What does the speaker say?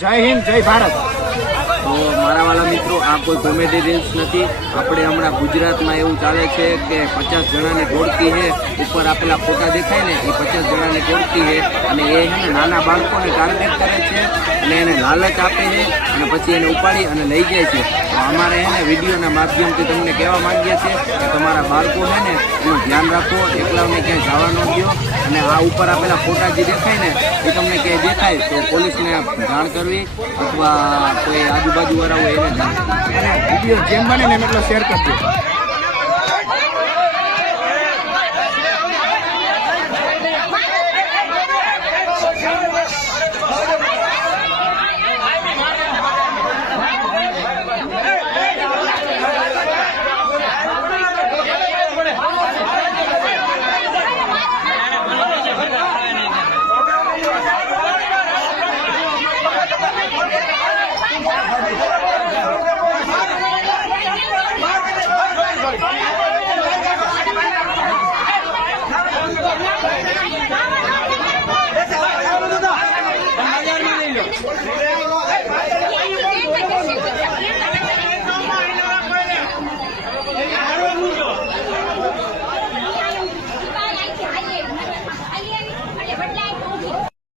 જય હિન્દ, જય ભારત। તો મારા વાલા મિત્રો, આ કોઈ કોમેડી રીલ્સ નથી। આપણે હમણાં ગુજરાતમાં એવું ચાલે છે કે 50 જણાની ટોળકી છે, ઉપર આપેલા ફોટા દેખાય ને એ 50 જણાની ટોળકી છે, અને એ છે ને નાના બાળકોને ટાર્ગેટ કરે છે અને એને લાલચ આપે છે અને પછી એને ઉપાડી અને લઈ જાય છે। તો અમારે એને વિડીયોના માધ્યમથી તમને કહેવા માંગીએ છીએ કે તમારા બાળકો છે ને એનું ધ્યાન રાખો, એકલાઓને ક્યાંય જવા ન દો, અને આ ઉપર આપેલા ફોટા જે દેખાય ને એ તમને ક્યાંય દેખાય તો પોલીસને જાણ કરવી અથવા કોઈ આજુબાજુવાળા હોય એને જાણ કરવી, અને વિડીયો જેમ બને ને એમ એટલો શેર કરજો।